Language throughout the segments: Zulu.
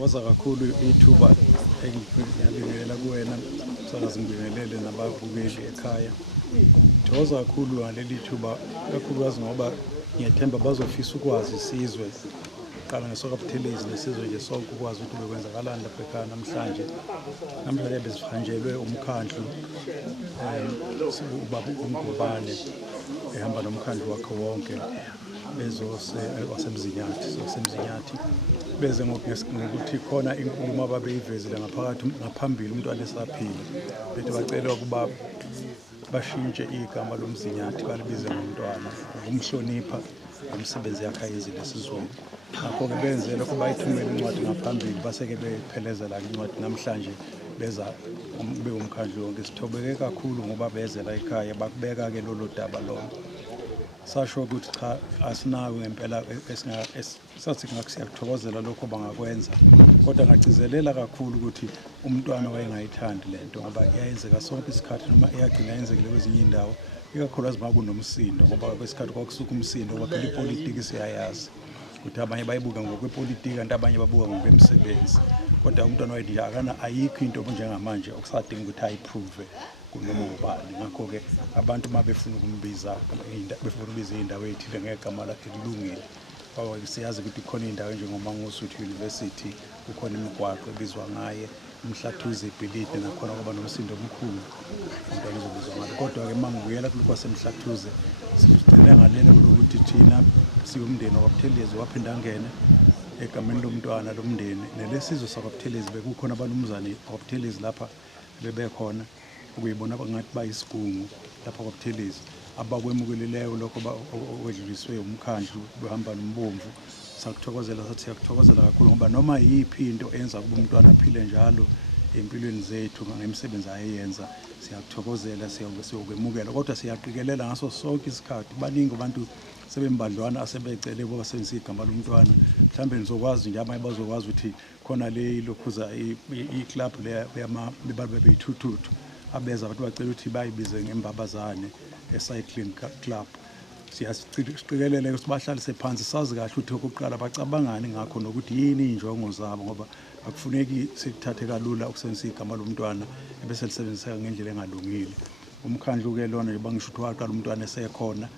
Ngithokoza kakhulu ithuba engibingelela kuwena sakazi ngibingelele nababukeli ekhaya. Ngithokoza kakhulu ngaleli thuba kakhulukazi ngoba ngiyethemba bazofisa ukwazi isizwe qala ngeSokobuthelezi nesizwe nje sonke ukwazi ukuthi bekwenzakalani lapha ekhaya namhlanje. Namhlanje besihanjelwe umkhandlu ubaba uMgubane ehamba nomkhandlu wakhe wonke wasemzinyathi beze ngokuthi khona inkulumo ababeyivezile ngaphambili umntwana esaphila bethi bacela ukuba bashintshe igama lomzinyathi balibize ngomntwana ukumhlonipha ngomsebenzi yakhe ayenzile esizweni. Ngakho-ke benze lokho bayithumela incwadi ngaphambili base-ke bephelezela incwadi namhlanje beza bewumkhandlu wonke. Sithobeke kakhulu ngoba beze la ekhaya bakubeka-ke lolo daba lolo. Sasho ukuthi cha asinayo ngempela sathi siyakuthokozela lokho bangakwenza kodwa ngagcizelela kakhulu ukuthi umntwana wayengayithandi lento ngoba iyayenzeka sonke isikhathi noma iyagcina yenzekile kwezinye indawo ikakhulukazi uma kunomsindo ngoba kwesikhathi kwakusuka umsindo ngoba phela ipolitiki siyayazi ukuthi abanye bayibuka ngokwepolitiki kanti abanye babuka ngokwemisebenzi kodwa umntwana wayethi nje ayikho into njengamanje okusadinga ukuthi ayiprove kunoma ubani. Ngakho-ke abantu uma befuna ukumbiza iy'ndawo ey'thile ngegama lakhe kulungile. Siyazi ukuthi kukhona iy'ndawo njengoMangosuthu University kukhona imigwaqo ebizwa ngaye uMhlathuze ibhilidi nakhona kwaba nomsindo omkhulu umntwana ezobizwa ngayo. Kodwa-ke uma ngibuyela kulokhu kwaseMhlathuze sigcine ngalena lokuthi thina siwumndeni wakwaButhelezi waphinda angene egameni lomntwana lomndeni nelesizwe sakwaButhelezi bekukhona abanumzane wakwaButhelezi lapha bebekhona ukuyibona ngathi bayisigungu lapha kwaButhelezi abakwemukeleleyo lokho okwedluliswe umkhandlu behamba nombomvu. Sakuthokozela sathi siyakuthokozela kakhulu ngoba noma yiphi into enza kuba umntwana aphile njalo empilweni zethu ngemisebenzi ayeyenza siyakuthokozela siyokwemukela kodwa siyaqikelela ngaso sonke isikhathi baningi abantu sebembadlwana asebecele ukuba basebenzise igama lomntwana. Mhlawumbe nizokwazi nje abanye bazokwazi ukuthi khona le lokhuza i-club bebeyithuthuthu abeza abantu bacela ukuthi bayibize ngembabazane e-cycling club. Siyasiqikelele ukuthi bahlalise phansi sazi kahle ukuthi okokuqala bacabangani ngakho nokuthi yini iy'njongo zabo ngoba akufuneki sithathe kalula ukusebenzisa igama lomntwana ebese lisebenziseka ngendlela engalungile. Umkhandlu-ke lona nje bangisho ukuthi waqala umntwana esekhona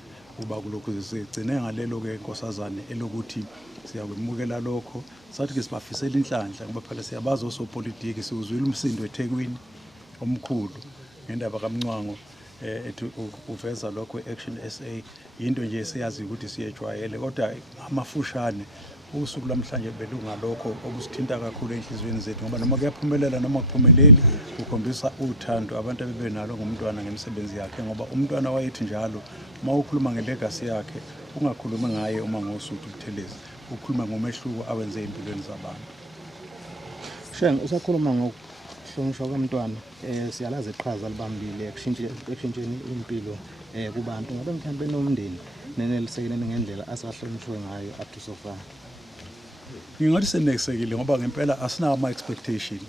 uba kulokhu sigcine ngalelo-ke nkosazane elokuthi siyakwemukela lokho. Sathi-ke sibafisela inhlanhla ngoba phela siyabazi osopolitiki siwuzwile umsindo eThekwini omkhulu ngendaba kaMncwango ethi uveza lokho Action SA into nje siyazi ukuthi siyejwayele kodwa amafushane usuku lamhlanje belungalokho okusithinta kakhulu enhlizweni zethu ngoba noma kuyaphumelela noma kuphumeleli kukhombisa uthando abantu abebenalo ngomntwana ngemisebenzi yakhe ngoba umntwana wayethi njalo uma ukhuluma ngelegacy yakhe ungakhulumi ngaye uMangosuthu Buthelezi ukhuluma ngomehluko awenze empilweni zabantu. Sheng usakhuluma ngokuhlonishwa komntwana siyalazi iqhaza libambile ekushintsheni impilo kubantu ngabe mhlawumbe nomndeni nenelisekelene ngendlela asahlonishwe ngayo up to so far. Ngingathi senelisekile ngoba ngempela asinawo ama-expectation.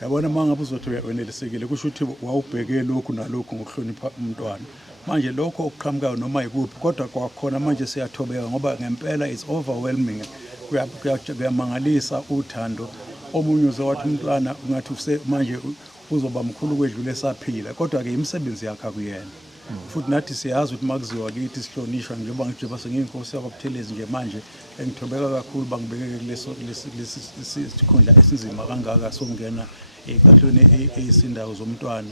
Yabona uma ngabe uzothi wenelisekile kusho ukuthi wawubheke lokhu nalokhu ngokuhlonipha umntwana. Manje lokho okuqhamukayo noma yikuphi kodwa kwakhona manje siyathobeka ngoba ngempela it's overwhelming. Kuyamangalisa uthando omunye uzowathi umntwana ungathi manje uzoba mkhulu kwedlule esaphila kodwa-ke imisebenzi yakhe akuyena. Futhi nathi siyazi ukuthi makuziwa kithi sihlonishwa njengoba ngijoba sengiyinkosi yakwaButhelezi nje manje engithobeka kakhulu bangibekeke kulesikhundla esinzima kangaka sokungena ey'cahlweni eyisindawo zomntwana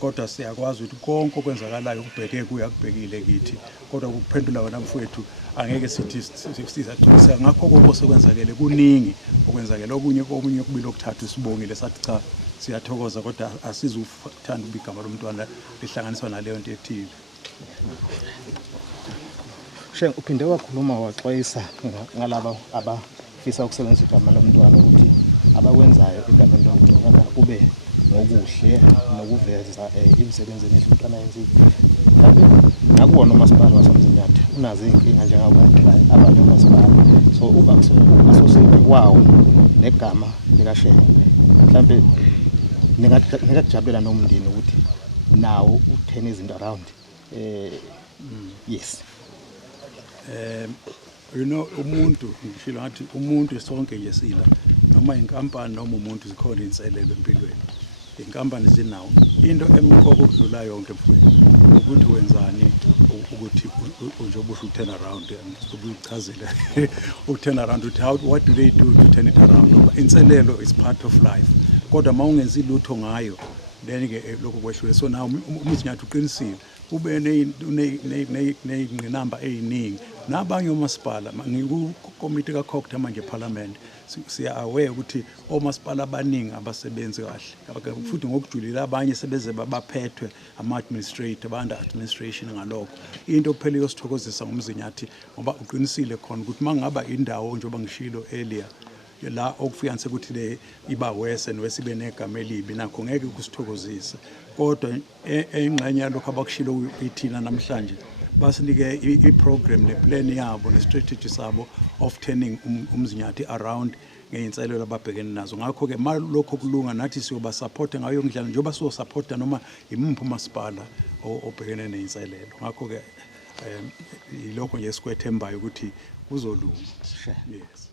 kodwa siyakwazi ukuthi konke okwenzakalayo kubheke kuye akubhekile kithi kodwa ukuphendula wena mfowethu angeke sithi sizagcwalisa ngakho konke osekwenzakele kuningi okwenzakele okunye kubili okuthathu sibongile sathi cha siyathokoza kodwa asizuthanda ukuba igama lomntwana lihlanganiswa naleyo nto ethile. Sheng uphinde wakhuluma waxwayisa ngalaba abafisa ukusebenzisa igama lomntwana ukuthi abakwenzayo egameni lomntwana kube ngokuhle nokuveza imisebenzi emihle umntwana yenzile. Mhlawumbe nakuwona umasipala waseMzinyathi unazo iy'nkinga njengabantu abanye umasipala so uba-associate wawo negama likaSheng mhlawumbe ngingakujabulela nomndeni ukuthi nawo u-turn izinto around. Yes. umuntu ngishilo ngathi umuntu sonke nje sila noma inkampani noma umuntu zikhona inselelo empilweni. Inkampani zinawo into emqoka ukudlula yonke mfowethu ukuthi wenzani ukuthi njengoba usho turn around ukuchazela turn around what do they do to turn it around ngoba inselelo is part of life kodwa mawungenzi lutho ngayo then ke lokho kweshwe so now umzinyathi uqinisile ube neyingqinamba eziningi nabanye omasipala ngikukomiti kaCocta manje eParliament siya aware ukuthi omasipala abaningi abasebenzi kahle futhi ngokujulile abanye sebeze baphethwe ama-administrator banda administration ngalokho into kuphela yosithokozisa ngumzinyathi ngoba uqinisile khona ukuthi mangaba indawo njengoba ngishilo earlier la okufika nse ukuthi le iba wese nowesibe negama elibi nakho ngeke kusithokozise kodwa engxenye yalokho abakushilo ithina namhlanje basinike i-program ne-plan yabo ne-strategy sabo of turning umzinyathi around ngeyinselelo ababhekene nazo ngakho-ke malokho kulunga nathi siyobasupporta ngayo yonke njengoba siyosupporta noma imuphi umasipala obhekene neyinselelo ngakho-ke yilokho nje esikwethembayo ukuthi kuzolunga. Yes.